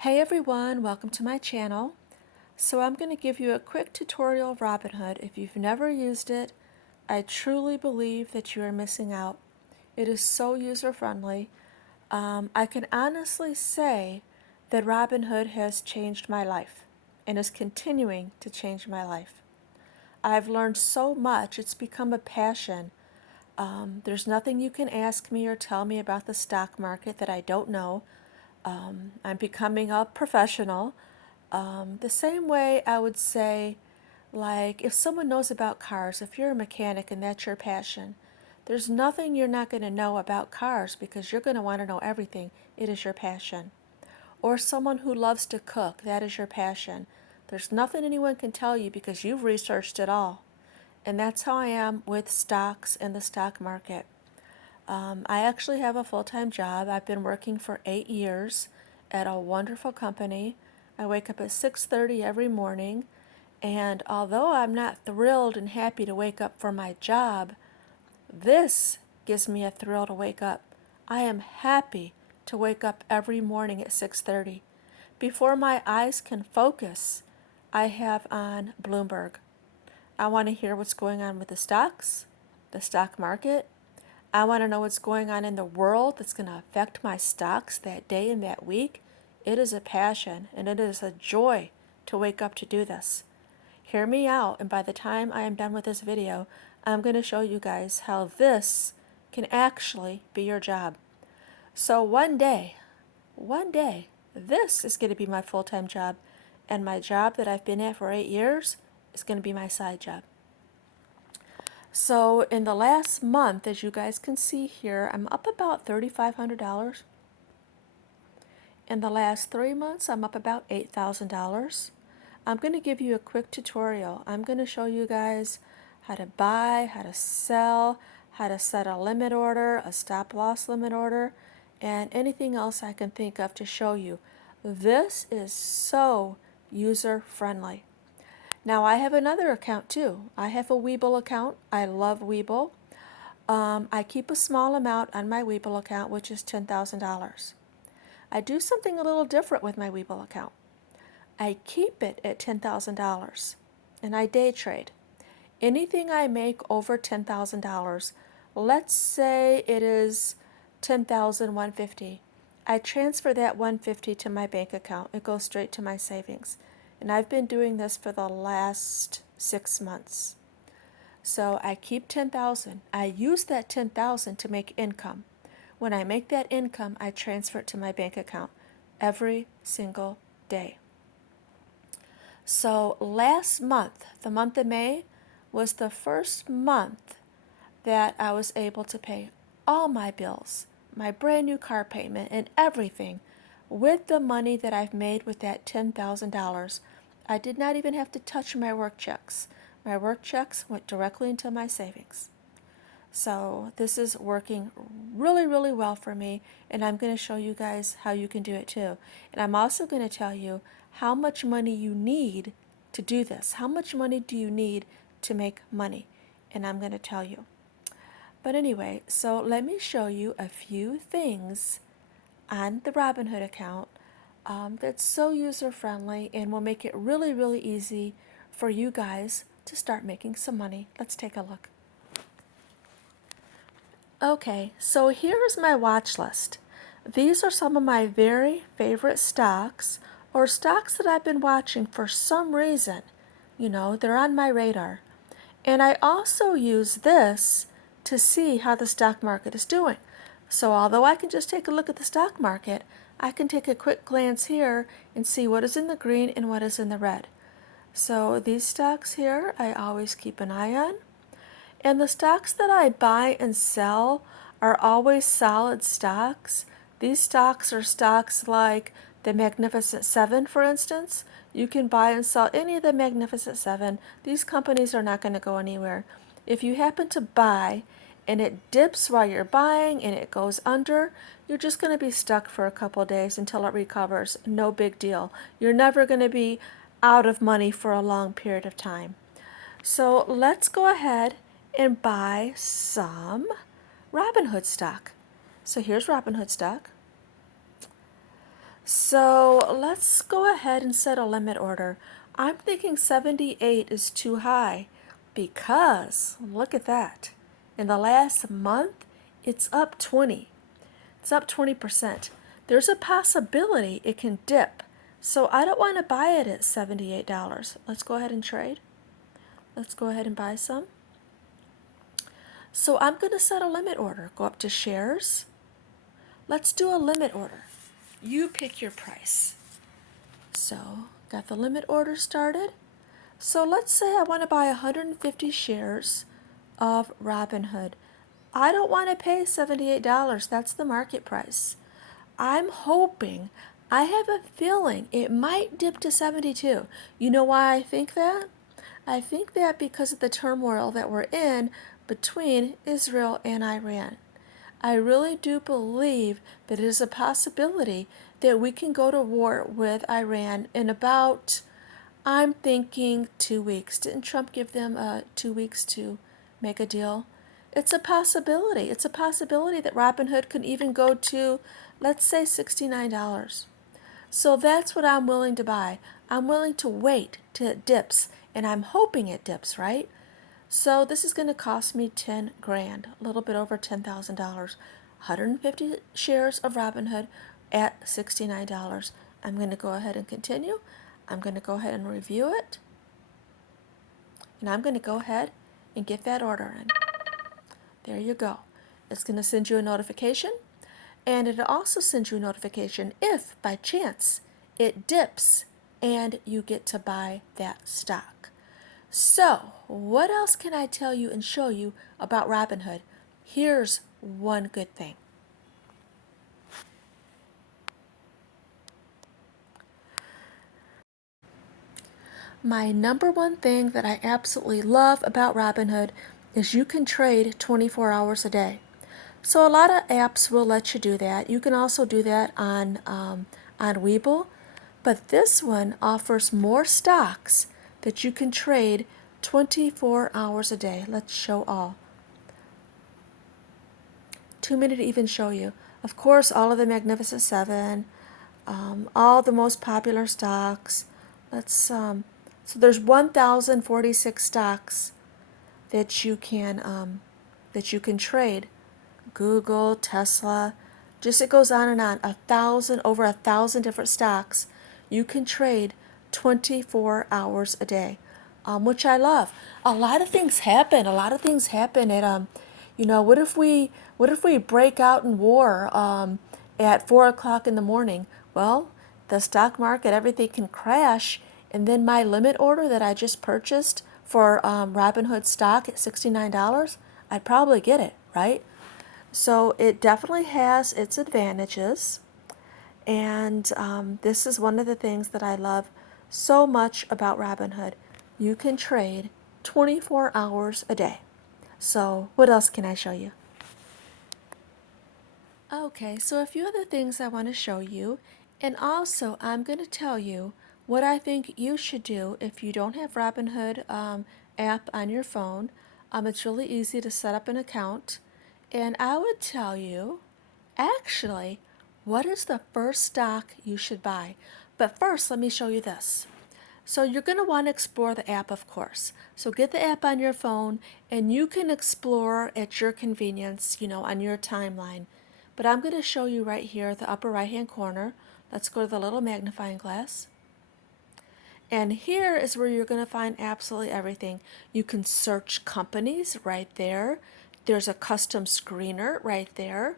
Hey everyone, welcome to my channel. So I'm going to give you a quick tutorial of Robinhood. If you've never used it, I truly believe that you are missing out. It is so user-friendly. I can honestly say that Robinhood has changed my life and is continuing to change my life. I've learned so much. It's become a passion. There's nothing you can ask me or tell me about the stock market that I don't know. I'm becoming a professional. The same way I would say, like, if someone knows about cars, if you're a mechanic and that's your passion, there's nothing you're not going to know about cars because you're going to want to know everything. It is your passion. Or someone who loves to cook, that is your passion. There's nothing anyone can tell you because you've researched it all. And that's how I am with stocks and the stock market. I actually have a full-time job. I've been working for 8 years at a wonderful company. I wake up at 6:30 every morning, and although I'm not thrilled and happy to wake up for my job, this gives me a thrill to wake up. I am happy to wake up every morning at 6:30. Before my eyes can focus, I have on Bloomberg. I want to hear what's going on with the stocks, the stock market. I want to know what's going on in the world that's going to affect my stocks that day and that week. It is a passion and it is a joy to wake up to do this. Hear me out, and by the time I am done with this video, I'm going to show you guys how this can actually be your job. So one day, this is going to be my full-time job, and my job that I've been at for 8 years is going to be my side job. So in the last month, as you guys can see here, I'm up about $3,500. In the last 3 months, I'm up about $8,000. I'm going to give you a quick tutorial. I'm going to show you guys how to buy, how to sell, how to set a limit order, a stop loss limit order, and anything else I can think of to show you. This is so user friendly. Now I have another account too. I have a Webull account. I love Webull. I keep a small amount on my Webull account, which is $10,000. I do something a little different with my Webull account. I keep it at $10,000 and I day trade. Anything I make over $10,000, let's say it is $10,150. I transfer that $150 to my bank account. It goes straight to my savings. And I've been doing this for the last 6 months. So I keep $10,000. I use that $10,000 to make income. When I make that income, I transfer it to my bank account every single day. So last month, the month of May, was the first month that I was able to pay all my bills, my brand new car payment, and everything with the money that I've made with that $10,000. I did not even have to touch my work checks. My work checks went directly into my savings. So this is working really, really well for me, and I'm going to show you guys how you can do it too. And I'm also going to tell you how much money you need to do this. How much money do you need to make money? And I'm going to tell you. But anyway, so let me show you a few things on the Robinhood account that's so user-friendly and will make it really, really easy for you guys to start making some money. Let's take a look. Okay, so here is my watch list. These are some of my very favorite stocks, or stocks that I've been watching for some reason. You know, they're on my radar. And I also use this to see how the stock market is doing. So although I can just take a look at the stock market, I can take a quick glance here and see what is in the green and what is in the red. So these stocks here, I always keep an eye on. And the stocks that I buy and sell are always solid stocks. These stocks are stocks like the Magnificent Seven, for instance. You can buy and sell any of the Magnificent Seven. These companies are not going to go anywhere. If you happen to buy and it dips while you're buying and it goes under, you're just going to be stuck for a couple days until it recovers. No big deal. You're never going to be out of money for a long period of time. So let's go ahead and buy some Robinhood stock. So here's Robinhood stock. So let's go ahead and set a limit order. I'm thinking 78 is too high because look at that. In the last month, it's up 20. It's up 20%. There's a possibility it can dip. So I don't want to buy it at $78. Let's go ahead and trade. Let's go ahead and buy some. So I'm going to set a limit order. Go up to shares. Let's do a limit order. You pick your price. So got the limit order started. So let's say I want to buy 150 shares of Robinhood. I don't want to pay $78. That's the market price. I'm hoping, I have a feeling it might dip to 72. You know why I think that? I think that because of the turmoil that we're in between Israel and Iran. I really do believe that it is a possibility that we can go to war with Iran in about, I'm thinking 2 weeks. Didn't Trump give them 2 weeks to make a deal? It's a possibility. It's a possibility that Robinhood could even go to, let's say, $69. So that's what I'm willing to buy. I'm willing to wait till it dips, and I'm hoping it dips, right? So this is going to cost me 10 grand, a little bit over $10,000. 150 shares of Robinhood at $69. I'm going to go ahead and continue. I'm going to go ahead and review it. And I'm going to go ahead and get that order in. There you go. It's going to send you a notification. And it'll also send you a notification if, by chance, it dips and you get to buy that stock. So, what else can I tell you and show you about Robinhood? Here's one good thing. My number one thing that I absolutely love about Robinhood is you can trade 24 hours a day. So a lot of apps will let you do that. You can also do that on Webull, but this one offers more stocks that you can trade 24 hours a day. Let's show all. 2 minutes to even show you. Of course, all of the Magnificent Seven, all the most popular stocks. So there's 1,046 stocks that you can trade. Google, Tesla, just it goes on and on. Over 1,000 different stocks you can trade 24 hours a day, which I love. A lot of things happen. A lot of things happen at what if we break out in war at 4 o'clock in the morning? Well, the stock market, everything can crash, and then my limit order that I just purchased for Robinhood stock at $69, I'd probably get it, right? So it definitely has its advantages, and this is one of the things that I love so much about Robinhood. You can trade 24 hours a day. So what else can I show you? Okay, so a few other things I want to show you, and also I'm going to tell you what I think you should do if you don't have Robinhood app on your phone. It's really easy to set up an account, and I would tell you, actually, what is the first stock you should buy? But first, let me show you this. So you're going to want to explore the app, of course. So get the app on your phone, and you can explore at your convenience, on your timeline. But I'm going to show you right here, the upper right-hand corner. Let's go to the little magnifying glass. And here is where you're going to find absolutely everything. You can search companies right there. There's a custom screener right there.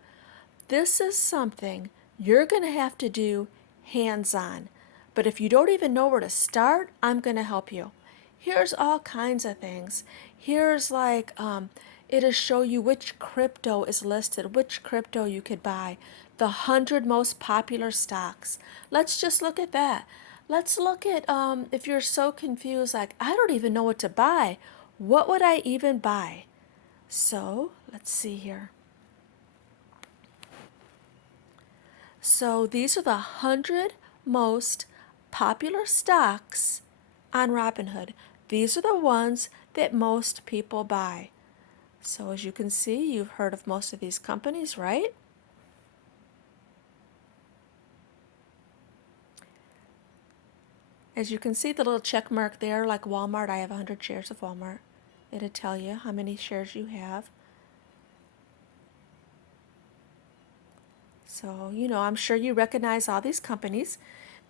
This is something you're going to have to do hands-on. But if you don't even know where to start, I'm going to help you. Here's all kinds of things. Here's it'll show you which crypto is listed, which crypto you could buy, the 100 most popular stocks. Let's just look at that. Let's look at if you're so confused, like, I don't even know what to buy. What would I even buy? So let's see here. So these are the 100 most popular stocks on Robinhood. These are the ones that most people buy. So as you can see, you've heard of most of these companies, right? As you can see the little check mark there, like Walmart, I have 100 shares of Walmart. It'll tell you how many shares you have. So, I'm sure you recognize all these companies.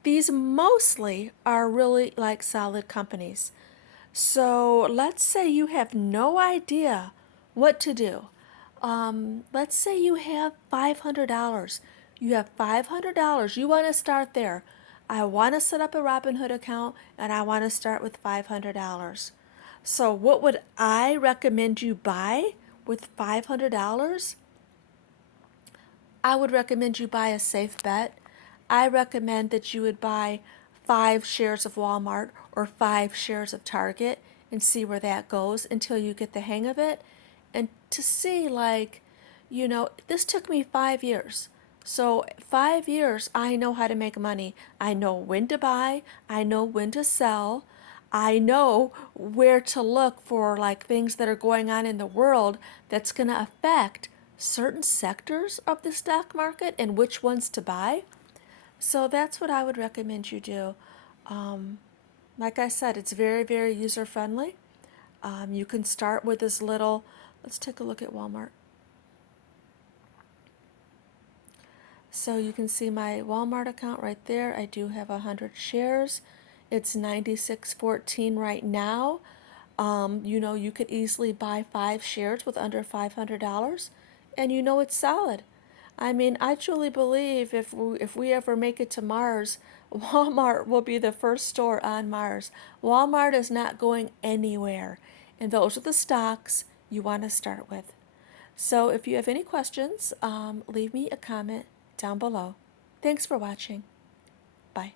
These mostly are really like solid companies. So let's say you have no idea what to do. Let's say you have $500. You have $500. You want to start there. I want to set up a Robinhood account and I want to start with $500. So, what would I recommend you buy with $500? I would recommend you buy a safe bet. I recommend that you would buy 5 shares of Walmart or 5 shares of Target and see where that goes until you get the hang of it. And to see, like, this took me 5 years. So, 5 years, I know how to make money. I know when to buy, I know when to sell. I know where to look for like things that are going on in the world that's going to affect certain sectors of the stock market and which ones to buy. So that's what I would recommend you do. Um, like I said, it's very, very user friendly. You can start with this little, let's take a look at Walmart. So you can see my Walmart account right there. I do have 100 shares. It's 96.14 right now. You could easily buy 5 shares with under $500, and it's solid. I mean, I truly believe if we ever make it to Mars, Walmart will be the first store on Mars. Walmart is not going anywhere, and those are the stocks you want to start with. So if you have any questions, leave me a comment down below. Thanks for watching. Bye.